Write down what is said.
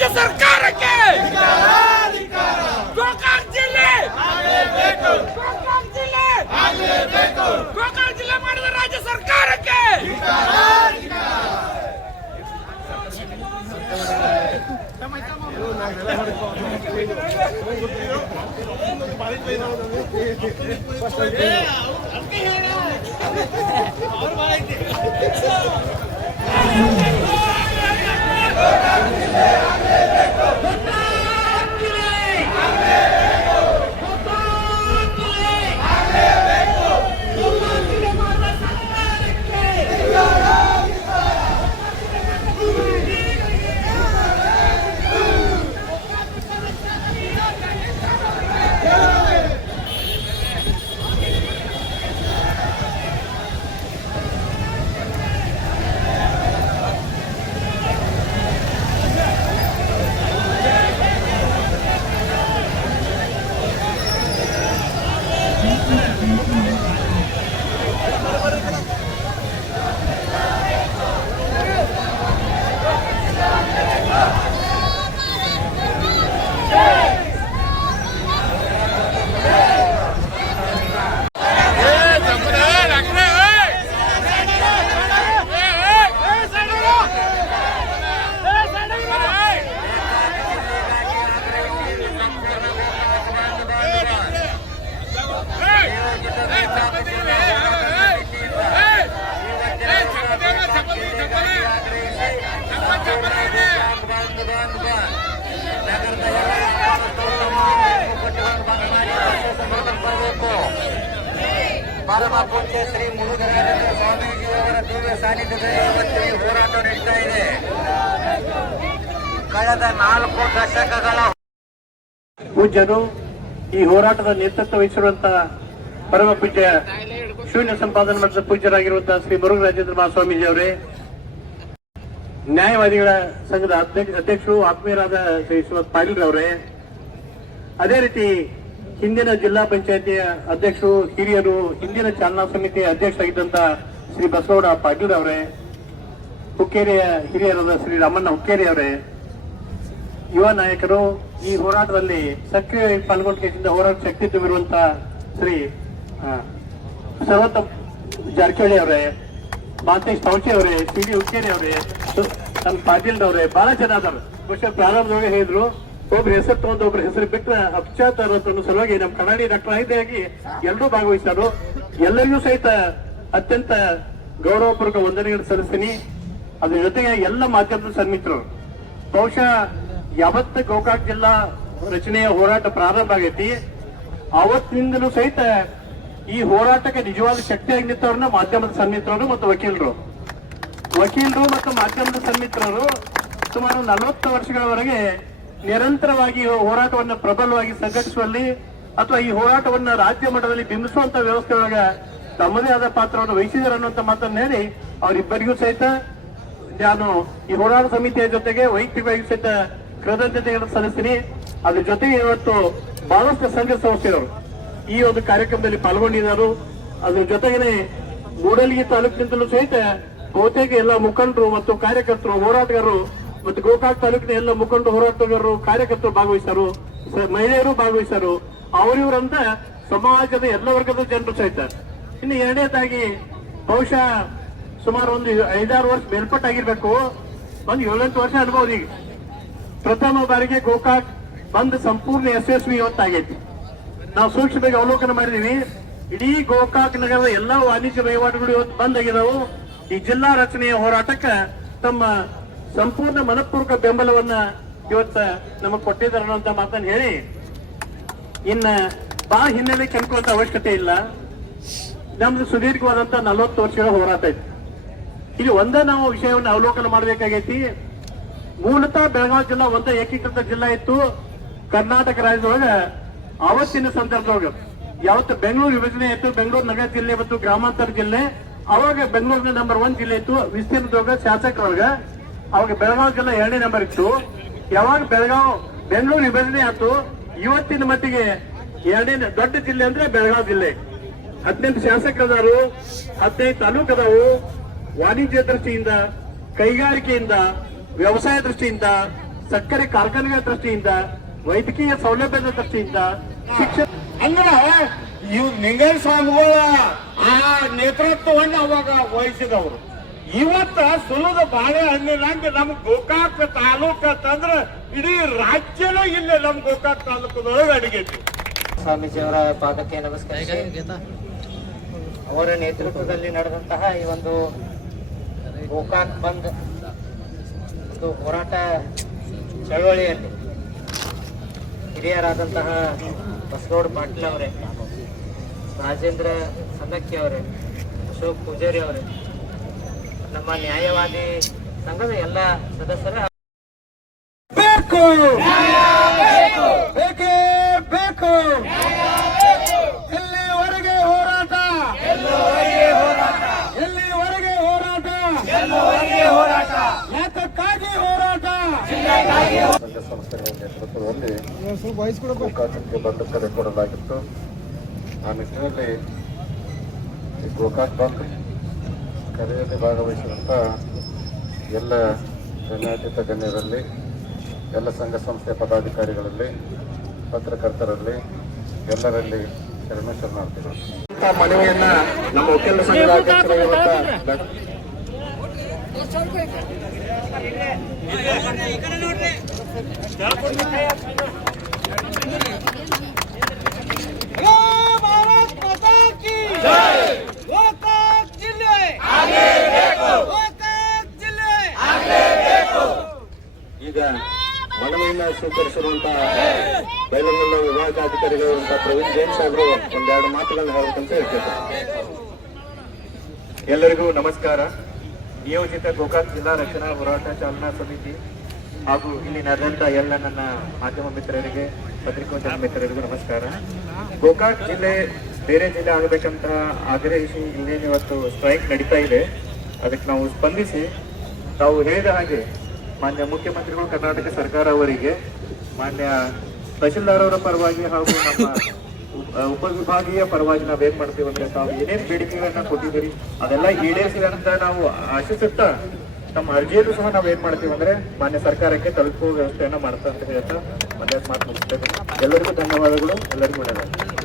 ರಾಜ್ಯ ಸರ್ಕಾರಕ್ಕೆ! ಗೋಕಾಕ್ ಜಿಲ್ಲೆ! ಗೋಕಾಕ್ ಜಿಲ್ಲೆ! ಜಿಲ್ಲೆ ಮಾಡಿದ ರಾಜ್ಯ ಸರ್ಕಾರಕ್ಕೆ! ಪರಮ ಪೂಜ್ಯ ಶ್ರೀ ಮುರುಘರಾಜೇಂದ್ರ ಸ್ವಾಮೀಜಿಯವರ ದಿವ್ಯ ಸಾನ್ನಿಧ್ಯದಲ್ಲಿ ಇವತ್ತು ಈ ಹೋರಾಟ ನಡೀತಾ ಇದೆ. ಕಳೆದ ನಾಲ್ಕು ದಶಕಗಳ ಪೂಜ್ಯರು ಈ ಹೋರಾಟದ ನೇತೃತ್ವ ವಹಿಸಿರುವಂತಹ ಪರಮ ಪೂಜ್ಯ ಶೂನ್ಯ ಸಂಪಾದನೆ ಮಠದ ಪೂಜ್ಯರಾಗಿರುವಂತಹ ಶ್ರೀ ಮುರುಘರಾಜೇಂದ್ರ ಮಹಾಸ್ವಾಮೀಜಿ ಅವರೇ, ನ್ಯಾಯವಾದಿಗಳ ಸಂಘದ ಅಧ್ಯಕ್ಷ ಅಧ್ಯಕ್ಷರು, ಆತ್ಮೀಯರಾದ ಶ್ರೀ ಪಾಟೀಲ್ ಅವರೇ ಅದೇ ರೀತಿ ಹಿಂದಿನ ಜಿಲ್ಲಾ ಪಂಚಾಯತಿಯ ಅಧ್ಯಕ್ಷರು, ಹಿರಿಯರು, ಹಿಂದಿನ ಚಾಲನಾ ಸಮಿತಿಯ ಅಧ್ಯಕ್ಷರಾಗಿದ್ದಂತ ಶ್ರೀ ಬಸವಗೌಡ ಪಾಟೀಲ್ ಅವರೇ, ಹುಕ್ಕೇರಿಯ ಹಿರಿಯರಾದ ಶ್ರೀ ರಾಮಣ್ಣ ಹುಕ್ಕೇರಿ ಅವರೇ, ಯುವ ನಾಯಕರು, ಈ ಹೋರಾಟದಲ್ಲಿ ಸಕ್ರಿಯವಾಗಿ ಪಾಲ್ಗೊಂಡಿದ್ದ ಹೋರಾಟ ಶಕ್ತಿ ತುಂಬಿರುವಂತಹ ಶ್ರೀ ಸರ್ವತ ಜಾರಕಿಹೊಳಿ ಅವರೇ ಮಾತೇಶ್ ತೌಚೆ ಅವರೇ, ಸಿ ಡಿ ಹುಕ್ಕೇರಿ ಅವರೇ ನನ್ನ ಪಾಟೀಲ್ ಅವರೇ ಬಹಳ ಜನ ಅದಾರ. ಪ್ರಾರಂಭದೊಳಗೆ ಹೇಳಿದ್ರು. ಒಬ್ರು ಹೆಸರು ತಗೊಂಡು ಒಬ್ರು ಹೆಸರು ಬಿಟ್ಟರೆ ಅಪಚಾತ ಅನ್ನೋ ಸಲುವಾಗಿ ನಮ್ಮ ಕನ್ನಡಿ ಡಾಕ್ಟರ್ ಆಗಿ ಎಲ್ಲರೂ ಭಾಗವಹಿಸಿದರು ಎಲ್ಲರಿಗೂ ಸಹಿತ ಅತ್ಯಂತ ಗೌರವಪೂರ್ವಕ ವಂದನೆಗಳು ಸಲ್ಲಿಸ್ತೀನಿ. ಅದ್ರ ಜೊತೆಗೆ ಎಲ್ಲ ಮಾಧ್ಯಮದ ಸನ್ಮಿತ್ರರು, ಬಹುಶಃ ಯಾವತ್ತ ಗೋಕಾಕ್ ಜಿಲ್ಲಾ ರಚನೆಯ ಹೋರಾಟ ಪ್ರಾರಂಭ ಆಗೈತಿ. ಅವತ್ತಿನಿಂದಲೂ ಸಹಿತ ಈ ಹೋರಾಟಕ್ಕೆ ನಿಜವಾದ ಶಕ್ತಿಯಾಗಿ ನಿಂತವ್ರನ್ನ ಮಾಧ್ಯಮದ ಸನ್ಮಿತ್ರರು ಮತ್ತು ವಕೀಲರು. ವಕೀಲರು ಮತ್ತು ಮಾಧ್ಯಮದ ಸನ್ಮಿತ್ರರು ಸುಮಾರು ನಲವತ್ತು ವರ್ಷಗಳವರೆಗೆ ನಿರಂತರವಾಗಿ ಹೋರಾಟವನ್ನು ಪ್ರಬಲವಾಗಿ ಸಂಘಟಿಸುವಲ್ಲಿ ಅಥವಾ ಈ ಹೋರಾಟವನ್ನು ರಾಜ್ಯ ಮಟ್ಟದಲ್ಲಿ ಬಿಂಬಿಸುವಂತ ವ್ಯವಸ್ಥೆ ಒಳಗ ತಮ್ಮದೇ ಆದ ಪಾತ್ರವನ್ನು ವಹಿಸಿದರು ಅನ್ನುವಂತ ಮಾತನ್ನು ಹೇಳಿ ಅವರಿಬ್ಬರಿಗೂ ಸಹಿತ ನಾನು ಈ ಹೋರಾಟ ಸಮಿತಿಯ ಜೊತೆಗೆ ವೈಯಕ್ತಿಕವಾಗಿ ಸಹಿತ ಕೃತಜ್ಞತೆಗಳನ್ನು ಸಲ್ಲಿಸ್ತೀನಿ. ಅದ್ರ ಜೊತೆಗೆ ಇವತ್ತು ಬಹಳಷ್ಟು ಸಂಘ ಸಂಸ್ಥೆಗಳು ಈ ಒಂದು ಕಾರ್ಯಕ್ರಮದಲ್ಲಿ ಪಾಲ್ಗೊಂಡಿದ್ದಾರೆ. ಅದ್ರ ಜೊತೆಗೇನೆ ಮೂಡಲಗಿ ತಾಲೂಕಿನಿಂದಲೂ ಸಹಿತ ಬಹುತೇಕ ಎಲ್ಲ ಮುಖಂಡರು ಮತ್ತು ಕಾರ್ಯಕರ್ತರು ಹೋರಾಟಗಾರರು ಮತ್ತು ಗೋಕಾಕ್ ತಾಲೂಕಿನ ಎಲ್ಲ ಮುಖಂಡ ಹೋರಾಟಗಾರರು, ಕಾರ್ಯಕರ್ತರು ಭಾಗವಹಿಸಿದರು ಮಹಿಳೆಯರು ಭಾಗವಹಿಸಿದರು ಅವರಿವರಂತ ಸಮಾಜದ ಎಲ್ಲ ವರ್ಗದ ಜನರು ಸಹಿತ ಇನ್ನು ಎರಡನೇದಾಗಿ ಬಹುಶಃ ಸುಮಾರು ಒಂದು ಐದಾರು ವರ್ಷ ಮೇಲ್ಪಟ್ಟಾಗಿರ್ಬೇಕು. ಒಂದು ಏಳೆಂಟು ವರ್ಷ ಅನುಭವ ಈಗ. ಪ್ರಥಮ ಬಾರಿಗೆ ಗೋಕಾಕ್ ಬಂದ್ ಸಂಪೂರ್ಣ ಯಶಸ್ವಿ ಇವತ್ತಾಗೈತಿ. ನಾವು ಸೂಕ್ಷ್ಮವಾಗಿ ಅವಲೋಕನ ಮಾಡಿದೀವಿ ಇಡೀ ಗೋಕಾಕ್ ನಗರದ ಎಲ್ಲಾ ವಾಣಿಜ್ಯ ವಹಿವಾಟುಗಳು ಇವತ್ತು ಬಂದ್ ಆಗಿದಾವು. ಈ ಜಿಲ್ಲಾ ರಚನೆಯ ಹೋರಾಟಕ್ಕೆ ತಮ್ಮ ಸಂಪೂರ್ಣ ಮನಪೂರ್ವಕ ಬೆಂಬಲವನ್ನ ಇವತ್ತ ನಮಗ್ ಕೊಟ್ಟಿದ್ದಾರೆ ಅನ್ನುವಂತ ಮಾತನ್ನ ಹೇಳಿ. ಇನ್ನ ಬಾ ಹಿನ್ನೆಲೆ ಕೆನ್ಕೊಳ್ಳುವಂತ ಅವಶ್ಯಕತೆ ಇಲ್ಲ. ನಮ್ದು ಸುದೀರ್ಘವಾದಂತ ನಲವತ್ತು ವರ್ಷಗಳ ಹೋರಾಟ ಐತಿ ಇಲ್ಲಿ ಒಂದೇ ನಾವು ವಿಷಯವನ್ನು ಅವಲೋಕನ ಮಾಡಬೇಕಾಗೈತಿ. ಮೂಲತಃ ಬೆಳಗಾವಿ ಜಿಲ್ಲಾ ಒಂದೇ ಏಕೀಕೃತ ಜಿಲ್ಲಾ ಇತ್ತು. ಕರ್ನಾಟಕ ರಾಜ್ಯದೊಳಗ ಅವತ್ತಿನ ಸಂದರ್ಭದೊಳಗ ಯಾವತ್ತು ಬೆಂಗಳೂರು ವಿಭಜನೆ ಇತ್ತು. ಬೆಂಗಳೂರು ನಗರ ಜಿಲ್ಲೆ ಮತ್ತು ಗ್ರಾಮಾಂತರ ಜಿಲ್ಲೆ. ಅವಾಗ ಬೆಂಗಳೂರಿನ ನಂಬರ್ ಒನ್ ಜಿಲ್ಲೆ ಇತ್ತು. ವಿಸ್ತೀರ್ಣದೊಳಗ ಶಾಸಕರೊಳಗ. ಅವಾಗ ಬೆಳಗಾವಿ ಜಿಲ್ಲಾ ಎರಡನೇ ನಂಬರ್ ಇತ್ತು. ಯಾವಾಗ ಬೆಳಗಾವ್ ಬೆಂಗಳೂರು ವಿಭಜನೆ ಆಯ್ತು, ಇವತ್ತಿನ ಮಟ್ಟಿಗೆ ಎರಡನೇ ದೊಡ್ಡ ಜಿಲ್ಲೆ ಅಂದ್ರೆ ಬೆಳಗಾವಿ ಜಿಲ್ಲೆ. ಹದಿನೆಂಟು ಶಾಸಕರದಾರು, ಹದಿನೈದು ತಾಲೂಕು ಅದಾವು ವಾಣಿಜ್ಯ ದೃಷ್ಟಿಯಿಂದ, ಕೈಗಾರಿಕೆಯಿಂದ, ವ್ಯವಸಾಯ ದೃಷ್ಟಿಯಿಂದ, ಸಕ್ಕರೆ ಕಾರ್ಖಾನೆಗಳ ದೃಷ್ಟಿಯಿಂದ, ವೈದ್ಯಕೀಯ ಸೌಲಭ್ಯದ ದೃಷ್ಟಿಯಿಂದ, ಶಿಕ್ಷಣ ಅಂದ್ರೆ ಇವ್ ನಿಂಗಲ್ ಸ್ವಾಮಿಗಳ? ಆ ನೇತೃತ್ವವನ್ನು ಅವಾಗ ವಹಿಸಿದವರು. ಇವತ್ತ ಸುಲದ ಅಂದ್ರೆ ನಮ್ ಗೋಕಾಕ್ ತಾಲೂಕ ಅಂತಂದ್ರ ಇಡೀ ರಾಜ್ಯನ ಇಲ್ಲ ನಮ್ ಗೋಕಾಕ್ ತಾಲೂಕದೊಳಗೆ ಅಡಿಗೆತಿ. ಸ್ವಾಮೀಜಿಯವರ ಪಾದಕ್ಕೆ ನಮಸ್ಕಾರ ಅವರ ನೇತೃತ್ವದಲ್ಲಿ ನಡೆದಂತಹ ಈ ಒಂದು ಗೋಕಾಕ್ ಬಂದ್ ಒಂದು ಹೋರಾಟ ಚಳವಳಿಯಲ್ಲಿ ಹಿರಿಯರಾದಂತಹ ಬಸಗೌಡ ಪಾಟೀಲ್ ಅವರೇ ರಾಜೇಂದ್ರ ಸನ್ನಕ್ಕಿ ಅವರೇ ಅಶೋಕ್ ಪೂಜಾರಿ ಅವರೇ ನಮ್ಮ ನ್ಯಾಯವಾದಿ ಸಂಘದ ಎಲ್ಲ ಸದಸ್ಯರ ಬೇಕು. ಬೇಕೇ. ಬೇಕು ಎಲ್ಲಿವರೆಗೆ ಹೋರಾಟ? ಎಲ್ಲಿವರೆಗೆ ಹೋರಾಟ? ಯಾತಕ್ಕಾಗಿ ಹೋರಾಟ? ಸಂಸ್ಥೆಗಳ ನೇತೃತ್ವದಲ್ಲಿ ಗೋಕಾಕಕ್ಕೆ ಬಂದು ಕರೆ ಕೊಡಲಾಗಿತ್ತು. ಆ ನಿಟ್ಟಿನಲ್ಲಿ ಗೋಕಾಕ್ ಬಂದ್ ಕರೆಯಲ್ಲಿ ಭಾಗವಹಿಸಿದಂಥ ಎಲ್ಲ ಗಣ್ಯಾತೀತ ಗಣ್ಯರಲ್ಲಿ ಎಲ್ಲ ಸಂಘ ಸಂಸ್ಥೆ ಪದಾಧಿಕಾರಿಗಳಲ್ಲಿ ಪತ್ರಕರ್ತರಲ್ಲಿ ಎಲ್ಲರಲ್ಲಿ ಶರಣ ಶರಣಾರ್ಥಿಗಳು. ಮನವಿಯನ್ನ ನಮ್ಮ ವಕೀಲರ ಸಂಘದ ಅಧ್ಯಕ್ಷರಾಗಿರುವಂತ ಡಾಕ್ಟರ್ ಭಾರತ್ ಮಾತಾ ಕಿ ಗೋಕಾಕ್ ಜಿಲ್ಲೆ ಗೋಕಾಕ್ ಜಿಲ್ಲೆ ಈಗ ಮನವಿಯನ್ನ ಸ್ವೀಕರಿಸಿರುವಂತಹ ಬೈಲಂಗಲ್ಲ ವಿಭಾಗಾಧಿಕಾರಿಗಳಿರುವಂತಹ ಪ್ರವೀಣ್ ಜೈನ್ ಅವರು ಒಂದೆರಡು ಮಾತುಗಳನ್ನು ಹೇಳಬೇಕಂತ ಹೇಳ್ತೇವೆ ಎಲ್ಲರಿಗೂ ನಮಸ್ಕಾರ. ನಿಯೋಜಿತ ಗೋಕಾಕ್ ಜಿಲ್ಲಾ ರಕ್ಷಣಾ ಹೋರಾಟ ಚಾಲನಾ ಸಮಿತಿ ಹಾಗೂ ಇಲ್ಲಿ ನಡೆದಂತ ಎಲ್ಲ ನನ್ನ ಮಾಧ್ಯಮ ಮಿತ್ರರಿಗೆ, ಪತ್ರಿಕೋದ್ಯಮ ಮಿತ್ರರಿಗೂ ನಮಸ್ಕಾರ. ಗೋಕಾಕ್ ಜಿಲ್ಲೆ ಬೇರೆ ಜಿಲ್ಲೆ ಆಗಬೇಕಂತ ಆಗ್ರಹಿಸಿ ಇಲ್ಲೇನು ಇವತ್ತು ಸ್ಟ್ರೈಕ್ ನಡೀತಾ ಇದೆ. ಅದಕ್ಕೆ ನಾವು ಸ್ಪಂದಿಸಿ ತಾವು ಹೇಳಿದ ಹಾಗೆ ಮಾನ್ಯ ಮುಖ್ಯಮಂತ್ರಿಗಳು, ಕರ್ನಾಟಕ ಸರ್ಕಾರ ಅವರಿಗೆ ಮಾನ್ಯ ತಹಶೀಲ್ದಾರ್ ಅವರ ಪರವಾಗಿ ಹಾಗೂ ನಮ್ಮ ಉಪ- ಉಪವಿಭಾಗೀಯ ಪರವಾಗಿ ನಾವ್ ಏನ್ ಮಾಡ್ತೀವಿ ಅಂದ್ರೆ ತಾವು ಏನೇನ್ ಬೇಡಿಕೆಗಳನ್ನ ಕೊಟ್ಟಿದ್ದೀರಿ, ಅದೆಲ್ಲ ಈಡೇರಿಸಿದೆ ಅಂತ ನಾವು ಆಶಿಸುತ್ತಾ ನಮ್ಮ ಅರ್ಜಿಯನ್ನು ಸಹ ನಾವು ಏನ್ ಮಾಡ್ತೀವಿ ಅಂದ್ರೆ ಮಾನ್ಯ ಸರ್ಕಾರಕ್ಕೆ ತಲುಪುವ ವ್ಯವಸ್ಥೆಯನ್ನ ಮಾಡ್ತಾ ಅಂತ ಹೇಳ್ತಾ ಮಾತು ಮುಗಿಸ್ತೇವೆ ಎಲ್ಲರಿಗೂ ಧನ್ಯವಾದಗಳು. ಎಲ್ಲರಿಗೂ ಒಳ್ಳೆಯದಾಗಲಿ.